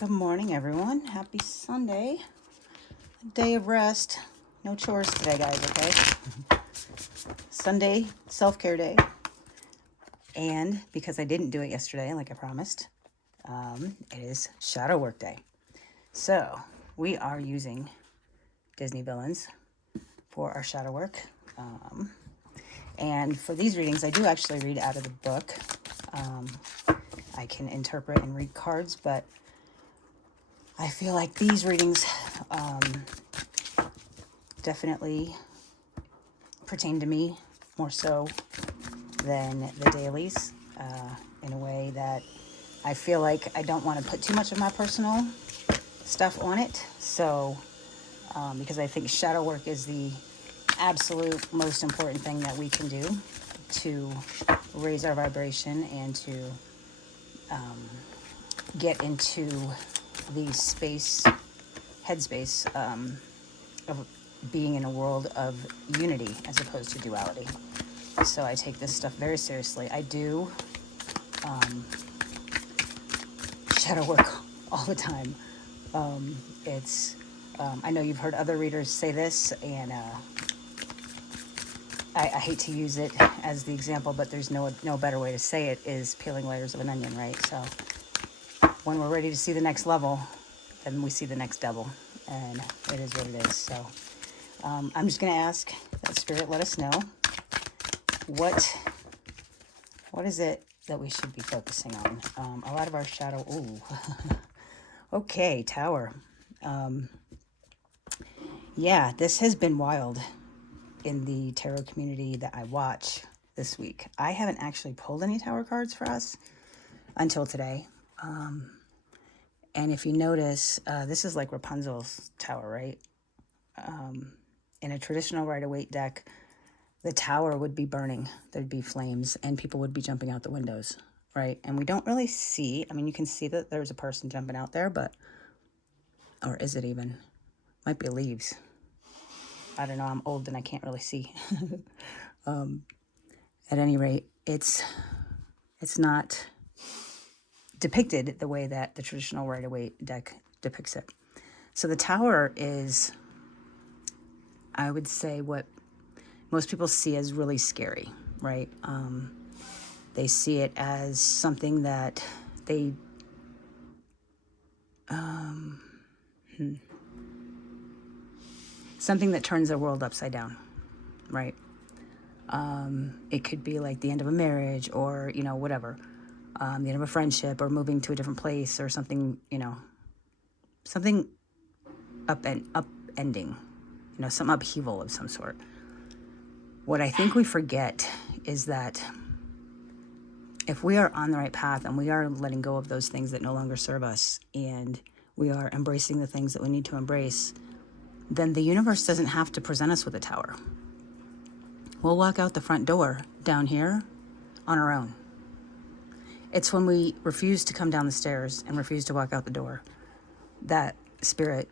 Good morning, everyone. Happy Sunday. Day of rest. No chores today, guys, okay? Sunday, self-care day. And because I didn't do it yesterday, like I promised, it is shadow work day. So we are using Disney villains for our shadow work. And for these readings, I do actually read out of the book. I can interpret and read cards, but I feel like these readings definitely pertain to me more so than the dailies, in a way that I feel like I don't want to put too much of my personal stuff on it. So, because I think shadow work is the absolute most important thing that we can do to raise our vibration and to get into the headspace of being in a world of unity as opposed to duality. So I take this stuff very seriously. I do shadow work all the time. I know you've heard other readers say this, and I hate to use it as the example, but there's no better way to say it is peeling layers of an onion, right? So when we're ready to see the next level, then we see the next double, and it is what it is. So I'm just going to ask that Spirit let us know what is it that we should be focusing on. A lot of our shadow. Ooh, okay, Tower. Yeah, this has been wild in the tarot community that I watch this week. I haven't actually pulled any Tower cards for us until today. And if you notice, this is like Rapunzel's Tower, right? In a traditional Rider-Waite deck, the tower would be burning. There'd be flames and people would be jumping out the windows, right? And we don't really see, I mean, you can see that there's a person jumping out there, but, or is it even? Might be leaves. I don't know, I'm old and I can't really see. At any rate, it's not depicted the way that the traditional Rider-Waite deck depicts it. So the tower is, I would say, what most people see as really scary, right? They see it as something that they something that turns their world upside down, right? It could be like the end of a marriage, or whatever, the end of a friendship, or moving to a different place, or something, something upending, some upheaval of some sort. What I think we forget is that if we are on the right path and we are letting go of those things that no longer serve us, and we are embracing the things that we need to embrace, then the universe doesn't have to present us with a tower. We'll walk out the front door down here on our own. It's when we refuse to come down the stairs and refuse to walk out the door that Spirit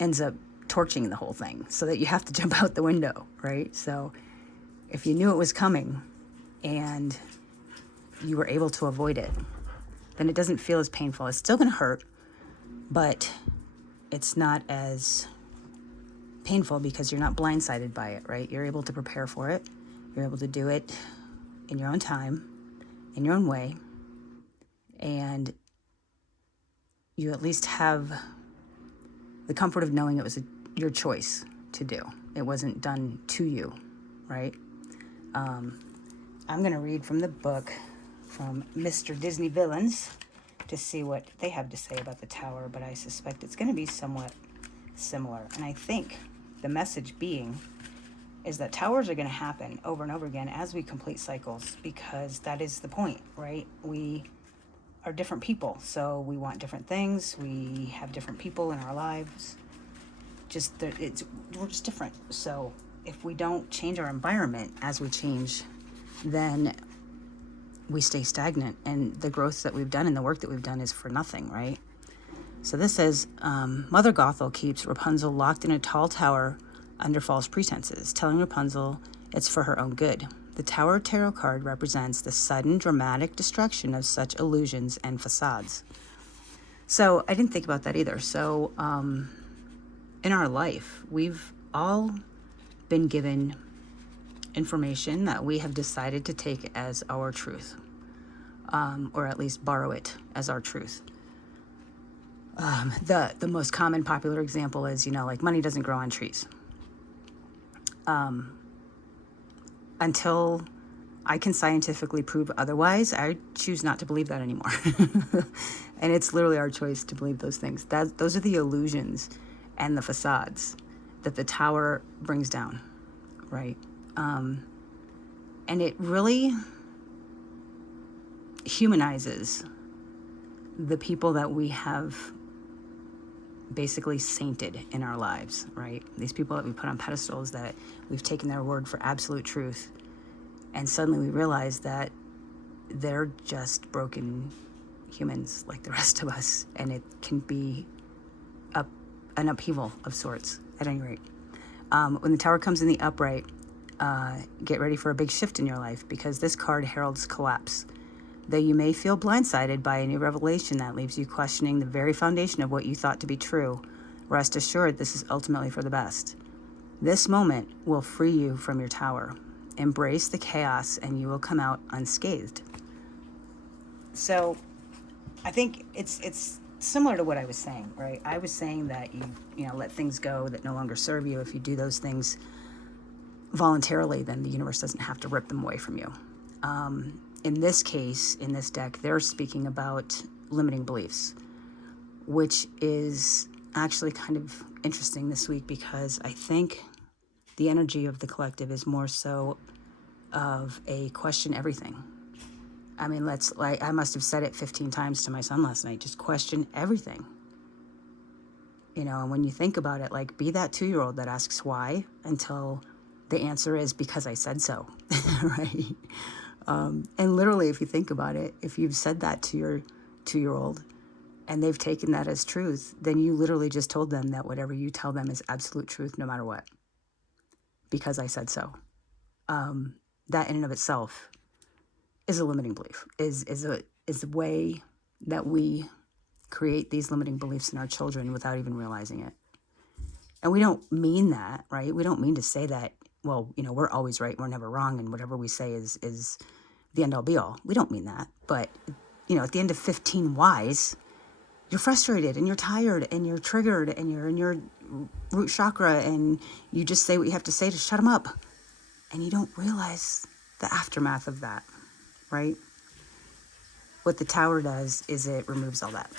ends up torching the whole thing so that you have to jump out the window, right? So if you knew it was coming and you were able to avoid it, then it doesn't feel as painful. It's still going to hurt, but it's not as painful because you're not blindsided by it, right? You're able to prepare for it. You're able to do it in your own time, in your own way, and you at least have the comfort of knowing it was your choice to do. It wasn't done to you, right? I'm going to read from the book from Mr. Disney Villains to see what they have to say about the tower, but I suspect it's going to be somewhat similar. And I think the message being is that towers are going to happen over and over again as we complete cycles, because that is the point, right? We are different people, so we want different things. We have different people in our lives. We're just different. So if we don't change our environment as we change, then we stay stagnant, and the growth that we've done and the work that we've done is for nothing, right? So this says, Mother Gothel keeps Rapunzel locked in a tall tower under false pretenses, telling Rapunzel it's for her own good. The Tower Tarot card represents the sudden dramatic destruction of such illusions and facades. So I didn't think about that either. So in our life, we've all been given information that we have decided to take as our truth, or at least borrow it as our truth. The most common popular example is, like money doesn't grow on trees. Until I can scientifically prove otherwise, I choose not to believe that anymore. And it's literally our choice to believe those things. Those are the illusions and the facades that the tower brings down, right? And it really humanizes the people that we have basically sainted in our lives, right? These people that we put on pedestals, that we've taken their word for absolute truth, and suddenly we realize that they're just broken humans like the rest of us, and it can be an upheaval of sorts, at any rate. When the tower comes in the upright, get ready for a big shift in your life, because this card heralds collapse. Though you may feel blindsided by a new revelation that leaves you questioning the very foundation of what you thought to be true, rest assured this is ultimately for the best. This moment will free you from your tower. Embrace the chaos and you will come out unscathed. So I think it's similar to what I was saying, right? I was saying that you let things go that no longer serve you. If you do those things voluntarily, then the universe doesn't have to rip them away from you. In this case, in this deck, they're speaking about limiting beliefs, which is actually kind of interesting this week, because I think the energy of the collective is more so of a question everything. I mean, I must have said it 15 times to my son last night, just question everything. And when you think about it, be that 2-year-old that asks why until the answer is because I said so, right? And literally, if you think about it, if you've said that to your 2-year-old and they've taken that as truth, then you literally just told them that whatever you tell them is absolute truth no matter what, because I said so. That in and of itself is a limiting belief, is a way that we create these limiting beliefs in our children without even realizing it. And we don't mean that, right? We don't mean to say that, well, we're always right, we're never wrong, and whatever we say is the end all be all. We don't mean that. But, at the end of 15 whys, you're frustrated and you're tired and you're triggered and you're in your root chakra and you just say what you have to say to shut them up. And you don't realize the aftermath of that, right? What the tower does is it removes all that.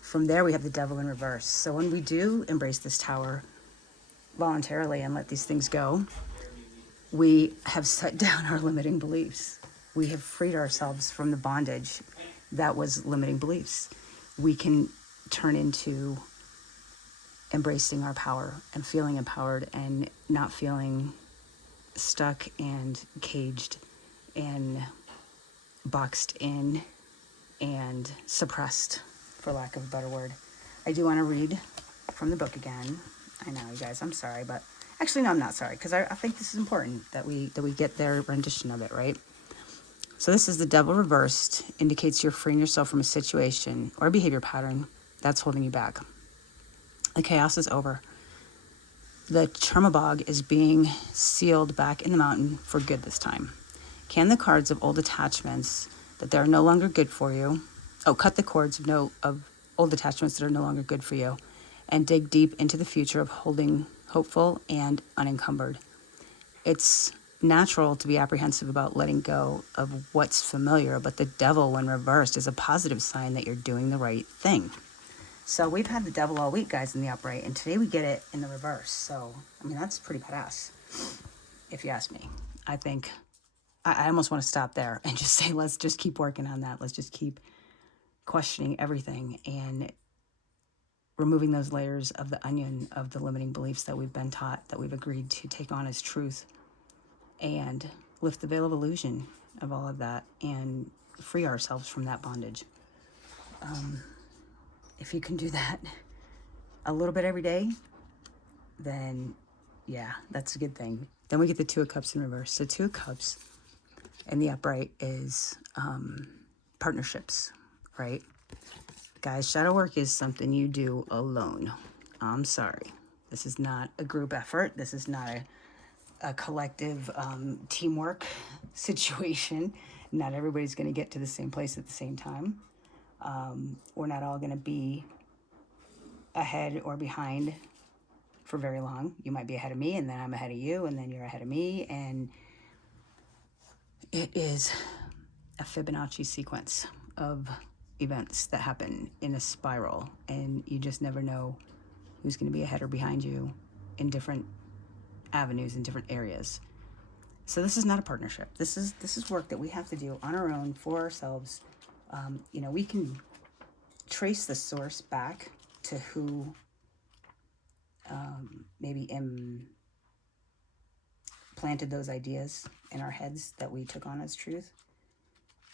From there, we have the devil in reverse. So when we do embrace this tower voluntarily and let these things go, we have set down our limiting beliefs. We have freed ourselves from the bondage that was limiting beliefs. We can turn into embracing our power and feeling empowered and not feeling stuck and caged and boxed in and suppressed, for lack of a better word. I do want to read from the book again. I know, you guys, I'm sorry, but actually, no, I'm not sorry, because I think this is important that we get their rendition of it, right? So this is the devil reversed, indicates you're freeing yourself from a situation or a behavior pattern that's holding you back. The chaos is over. The Chermabog is being sealed back in the mountain for good this time. Can the cards of old attachments that they're no longer good for you. Cut the cords of old attachments that are no longer good for you, and dig deep into the future of holding hopeful and unencumbered. It's natural to be apprehensive about letting go of what's familiar, but the devil, when reversed, is a positive sign that you're doing the right thing. So we've had the devil all week, guys, in the upright, and today we get it in the reverse. So, that's pretty badass, if you ask me. I think I almost want to stop there and just say, let's just keep working on that. Let's just keep questioning everything and removing those layers of the onion of the limiting beliefs that we've been taught, that we've agreed to take on as truth, and lift the veil of illusion of all of that and free ourselves from that bondage. If you can do that a little bit every day, then yeah, that's a good thing. Then we get the Two of Cups in reverse. So Two of Cups in the upright is partnerships, right? Guys, shadow work is something you do alone. I'm sorry. This is not a group effort. This is not a collective teamwork situation. Not everybody's going to get to the same place at the same time. We're not all going to be ahead or behind for very long. You might be ahead of me, and then I'm ahead of you, and then you're ahead of me. And it is a Fibonacci sequence of events that happen in a spiral, and you just never know who's going to be ahead or behind you in different avenues in different areas. So this is not a partnership. This is work that we have to do on our own for ourselves. We can trace the source back to who maybe planted those ideas in our heads that we took on as truth.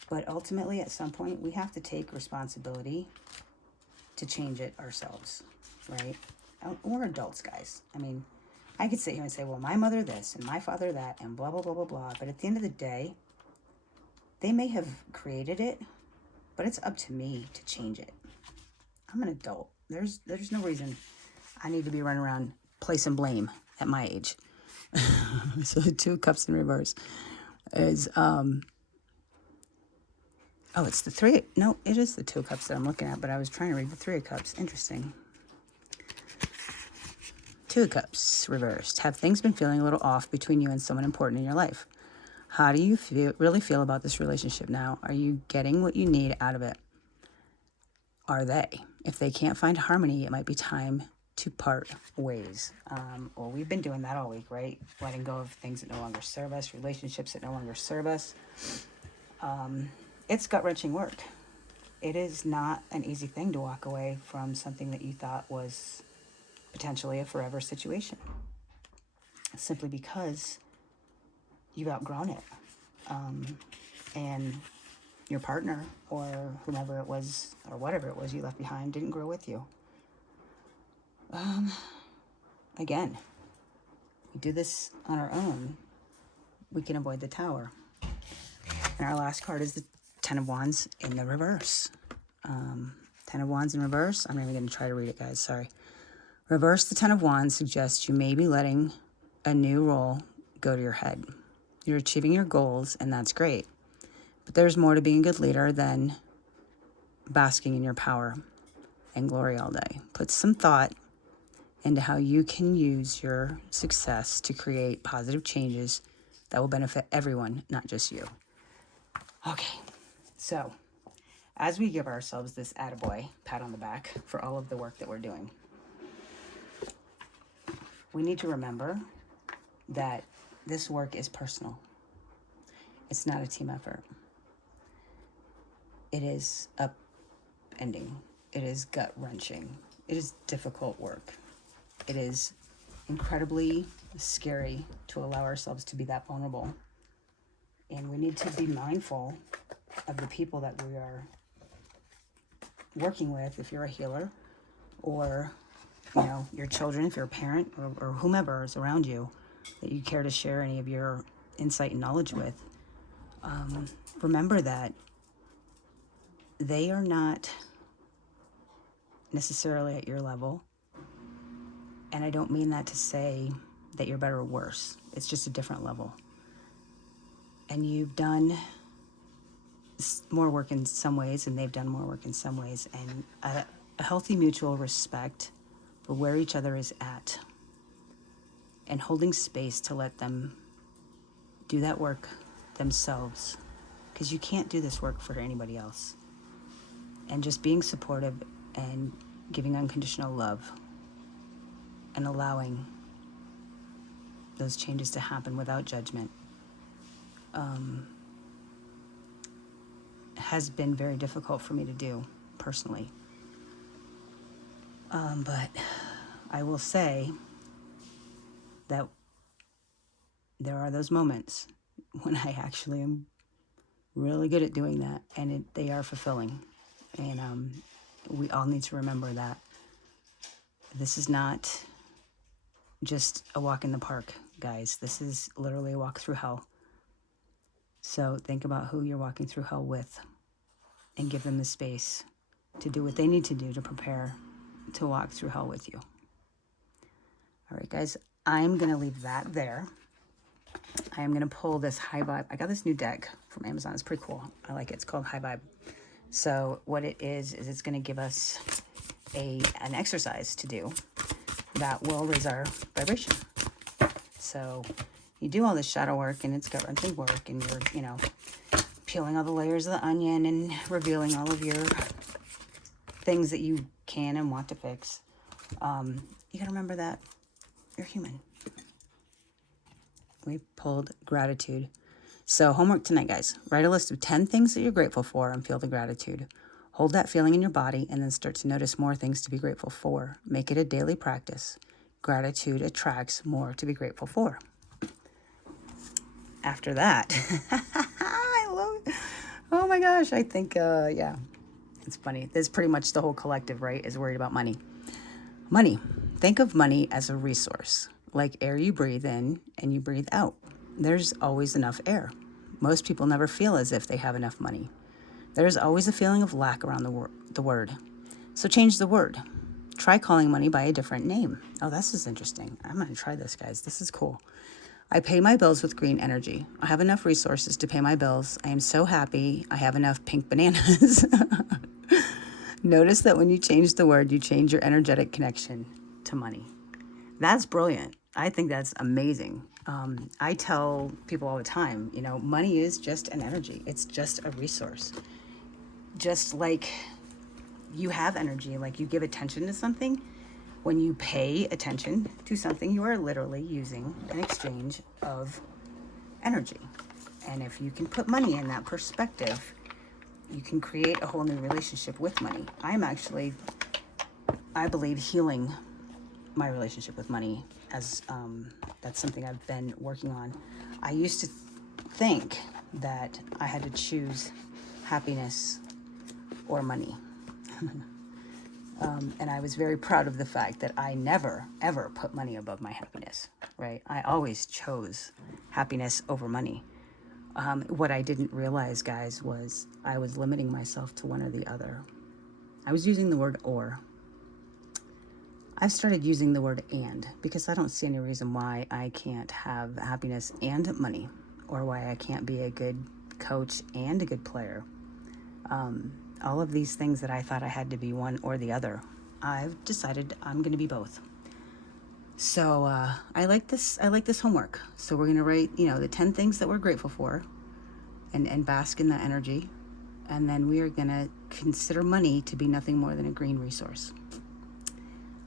But ultimately, at some point, we have to take responsibility to change it ourselves, right? We're adults, guys. I mean, I could sit here and say, well, my mother this and my father that and blah, blah, blah, blah, blah. But at the end of the day, they may have created it, but it's up to me to change it. I'm an adult. There's no reason I need to be running around placing blame at my age. So the Two of Cups in reverse is, it's the three. No, it is the Two of Cups that I'm looking at, but I was trying to read the Three of Cups. Interesting. Two of Cups reversed. Have things been feeling a little off between you and someone important in your life? How do you really feel about this relationship now? Are you getting what you need out of it? Are they? If they can't find harmony, it might be time to part ways. Well, we've been doing that all week, right? Letting go of things that no longer serve us, relationships that no longer serve us. It's gut-wrenching work. It is not an easy thing to walk away from something that you thought was potentially a forever situation, simply because you've outgrown it. And your partner or whomever it was or whatever it was you left behind didn't grow with you. Again, we do this on our own. We can avoid the Tower. And our last card is the Ten of Wands in the reverse. Ten of Wands in reverse. I'm not even going to try to read it, guys. Sorry. Reverse the Ten of Wands suggests you may be letting a new role go to your head. You're achieving your goals, and that's great. But there's more to being a good leader than basking in your power and glory all day. Put some thought into how you can use your success to create positive changes that will benefit everyone, not just you. Okay, so as we give ourselves this attaboy pat on the back for all of the work that we're doing, we need to remember that this work is personal. It's not a team effort. It is upending. It is gut-wrenching. It is difficult work. It is incredibly scary to allow ourselves to be that vulnerable. And we need to be mindful of the people that we are working with, if you're a healer, or your children, if you're a parent, or whomever is around you that you care to share any of your insight and knowledge with. Remember that they are not necessarily at your level. And I don't mean that to say that you're better or worse. It's just a different level. And you've done more work in some ways, and they've done more work in some ways. And a healthy mutual respect for where each other is at, and holding space to let them do that work themselves, because you can't do this work for anybody else. And just being supportive and giving unconditional love and allowing those changes to happen without judgment has been very difficult for me to do personally. But I will say that there are those moments when I actually am really good at doing that, and they are fulfilling. And we all need to remember that this is not just a walk in the park. guys. This is literally a walk through hell. So think about who you're walking through hell with and give them the space to do what they need to do to prepare to walk through hell with you. All right, guys, I'm going to leave that there. I am going to pull this High Vibe. I got this new deck from Amazon. It's pretty cool. I like it. It's called High Vibe. So what it is it's going to give us an exercise to do that will raise our vibration. So you do all this shadow work and it's gut-wrenching work, and you're, you know, peeling all the layers of the onion and revealing all of your things that you can and want to fix. You got to remember that you're human. We pulled gratitude. So homework tonight, guys. Write a list of 10 things that you're grateful for and feel the gratitude. Hold that feeling in your body and then start to notice more things to be grateful for. Make it a daily practice. Gratitude attracts more to be grateful for. After that, I love it. Oh my gosh, I think, yeah, it's funny. This is pretty much the whole collective, right, is worried about money. Money. Think of money as a resource, like air you breathe in and you breathe out. There's always enough air. Most people never feel as if they have enough money. There's always a feeling of lack around the word. So change the word. Try calling money by a different name. Oh, this is interesting. I'm going to try this, guys. This is cool. I pay my bills with green energy. I have enough resources to pay my bills. I am so happy I have enough pink bananas. Notice that when you change the word, you change your energetic connection to money. That's brilliant. I think that's amazing. I tell people all the time, you know, money is just an energy. It's just a resource. Just like you have energy, like you give attention to something. When you pay attention to something, you are literally using an exchange of energy. And if you can put money in that perspective, you can create a whole new relationship with money. I'm actually, I believe, healing my relationship with money, as that's something I've been working on. I used to think that I had to choose happiness or money. And I was very proud of the fact that I never, ever put money above my happiness, right? I always chose happiness over money. What I didn't realize, guys, was I was limiting myself to one or the other. I was using the word or. I've started using the word and, because I don't see any reason why I can't have happiness and money, or why I can't be a good coach and a good player. All of these things that I thought I had to be one or the other, I've decided I'm going to be both. So I like this homework. So we're going to write, you know, the 10 things that we're grateful for, and bask in that energy. And then we are going to consider money to be nothing more than a green resource,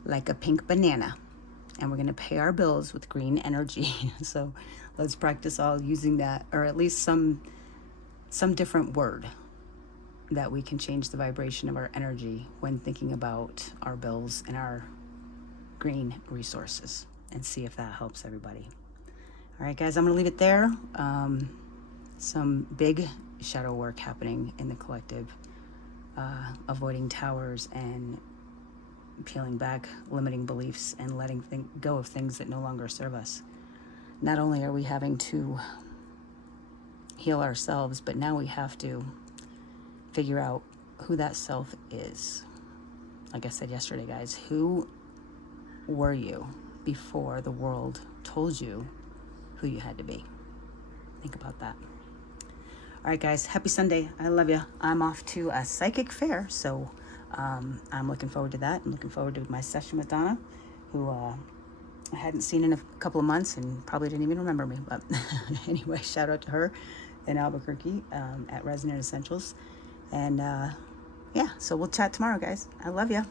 like a pink banana. And we're going to pay our bills with green energy. So let's practice all using that, or at least some different word that we can change the vibration of our energy when thinking about our bills and our green resources, and see if that helps everybody. All right, guys, I'm going to leave it there. Some big shadow work happening in the collective, avoiding towers and peeling back limiting beliefs and letting go of things that no longer serve us. Not only are we having to heal ourselves, but now we have to figure out who that self is. Like I said yesterday, guys, who were you before the world told you who you had to be? Think about that. All right, guys, happy Sunday. I love you. I'm off to a psychic fair, so I'm looking forward to that. I'm looking forward to my session with Donna, who I hadn't seen in a couple of months and probably didn't even remember me. But anyway, shout out to her in Albuquerque at Resonant Essentials. And yeah, so we'll chat tomorrow, guys. I love you.